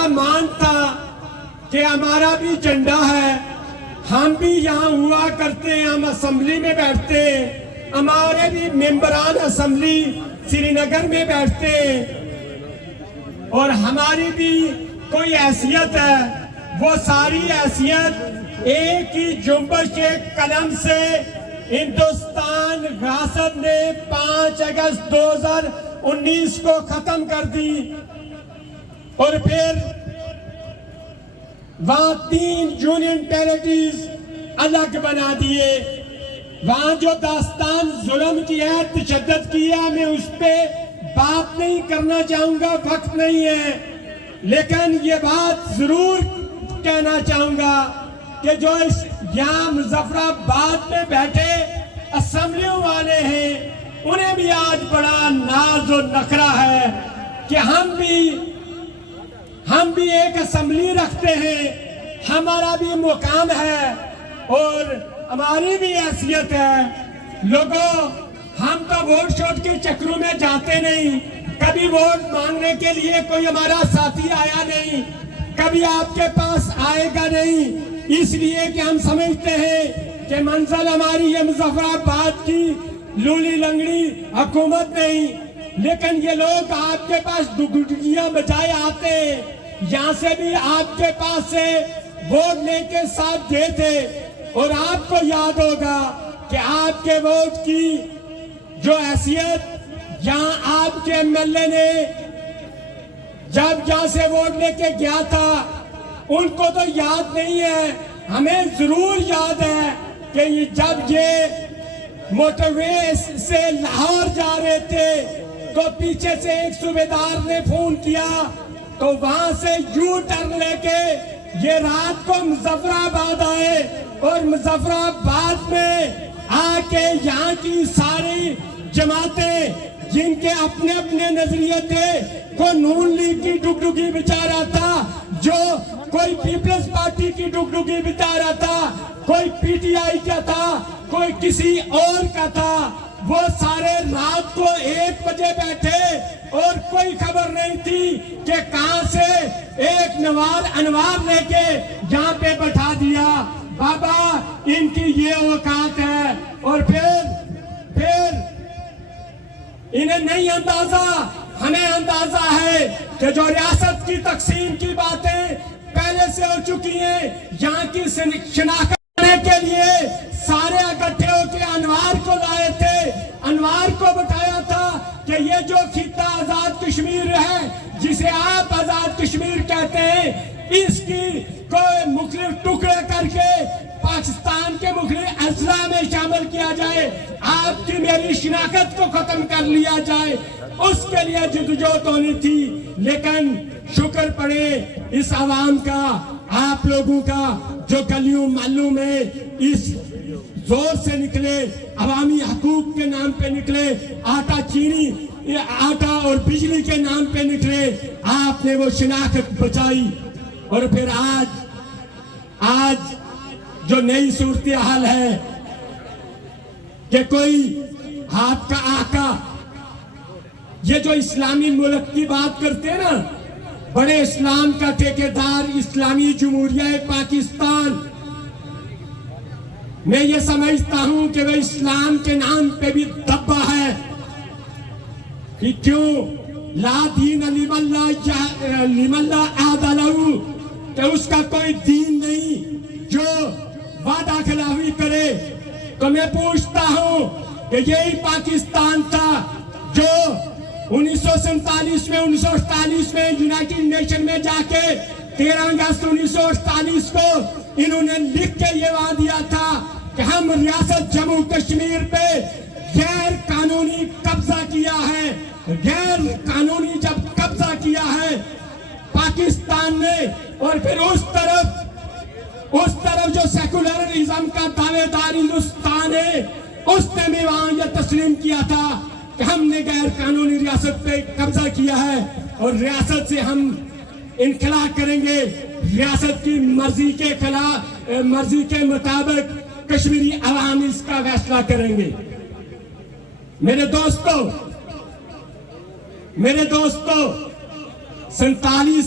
بڑا مان تھا کہ ہمارا بھی جھنڈا ہے، ہم بھی یہاں ہوا کرتے ہیں، ہم اسمبلی میں بیٹھتے ہیں، ہمارے بھی ممبران اسمبلی سری نگر میں بیٹھتے ہیں، اور ہماری بھی کوئی حیثیت ہے۔ وہ ساری حیثیت ایک ہی جنبش ایک قلم سے ہندوستان ریاست نے 5 اگست 2019 کو ختم کر دی، اور پھر وہاں 3 یونین ٹیریٹریز الگ بنا دیے۔ وہاں جو داستان ظلم کی ہے، تشدد کی ہے، میں اس پہ بات نہیں کرنا چاہوں گا، وقت نہیں ہے، لیکن یہ بات ضرور کہنا چاہوں گا کہ جو یہاں مظفر آباد میں بیٹھے اسمبلیوں والے ہیں، انہیں بھی آج بڑا ناز و نخرہ ہے کہ ہم بھی ایک اسمبلی رکھتے ہیں، ہمارا بھی مقام ہے اور ہماری بھی حیثیت ہے۔ لوگوں، ہم تو ووٹ شوٹ کے چکروں میں جاتے نہیں، کبھی ووٹ مانگنے کے لیے کوئی ہمارا ساتھی آیا نہیں، کبھی آپ کے پاس آئے گا نہیں، اس لیے کہ ہم سمجھتے ہیں کہ منزل ہماری یہ مظفر آباد کی لولی لنگڑی حکومت نہیں، لیکن یہ لوگ آپ کے پاس ڈگڈگیاں بجائے آتے ہیں، یہاں سے بھی آپ کے پاس سے ووٹ لے کے ساتھ گئے تھے، اور آپ کو یاد ہوگا کہ آپ کے ووٹ کی جو حیثیت یہاں آپ کے ایم ایل اے نے جب یہاں سے ووٹ لے کے گیا تھا، ان کو تو یاد نہیں ہے، ہمیں ضرور یاد ہے کہ جب یہ موٹر وے سے لاہور جا رہے تھے تو پیچھے سے ایک صوبیدار نے فون کیا تو وہاں سے یو ٹرن لے کے یہ رات کو مظفر آباد آئے، اور مظفر آباد میں آ کے یہاں کی ساری جماعتیں جن کے اپنے اپنے نظریے تھے، کوئی نون لیگ کی ڈگڈگی بچا رہا تھا، جو کوئی پیپلز پارٹی کی ڈگڈگی بچا رہا تھا، کوئی پی ٹی آئی کا تھا، کوئی کسی اور کا تھا، وہ سارے رات کو 1 بجے بیٹھے اور کوئی خبر نہیں تھی کہ کہاں سے ایک انوار لے کے یہاں پہ بٹھا دیا۔ بابا، ان کی یہ اوقات ہے، اور پھر انہیں نہیں اندازہ، ہمیں اندازہ ہے کہ جو ریاست کی تقسیم کی باتیں پہلے سے ہو چکی ہیں، یہاں کی شناخت کرنے کے لیے سارے اکٹھے ہو کے انوار کو لائے تھے، انوار کو بتایا تھا کہ یہ جو خطہ آزاد کشمیر ہے، جسے آپ آزاد کشمیر کہتے ہیں، اس کی کوئی مختلف ٹکڑے کر کے پاکستان کے مختلف اضلاع میں شامل کیا جائے، آپ کی میری شناخت کو ختم کر لیا جائے، اس کے لیے جدوجہد ہونی تھی۔ لیکن شکر پڑے اس عوام کا، آپ لوگوں کا، جو گلیوں محلوں میں اس زور سے نکلے، عوامی حقوق کے نام پہ نکلے، آٹا اور بجلی کے نام پہ نکلے، آپ نے وہ شناخت بچائی، اور پھر آج جو نئی صورتحال ہے کہ کوئی آپ کا آقا، یہ جو اسلامی ملک کی بات کرتے ہیں نا، بڑے اسلام کا ٹھیکیدار اسلامی جمہوریہ پاکستان، میں یہ سمجھتا ہوں کہ وہ اسلام کے نام پہ بھی دبا ہے کہ کیوں لا دین لمن لا عہد لہ، کہ اس کا کوئی دین نہیں جو وعدہ خلافی کرے۔ تو میں پوچھتا ہوں کہ یہی پاکستان تھا جو 1947 میں 1948 میں یونائٹڈ نیشن میں جا کے 13 اگست 1948 کو انہوں نے لکھ کے یہ وعدہ دیا تھا کہ ہم ریاست جموں کشمیر پہ غیر قانونی قبضہ کیا ہے، غیر قانونی جب قبضہ کیا ہے پاکستان نے، اور پھر اس طرف جو سیکولرزم کا دعوے دار ہندوستان ہے، اس نے بھی وہاں یہ تسلیم کیا تھا کہ ہم نے غیر قانونی ریاست پہ قبضہ کیا ہے، اور ریاست سے ہم انخلا کریں گے، ریاست کی مرضی کے مطابق کشمیری عوام اس کا فیصلہ کریں گے۔ میرے دوستو، 47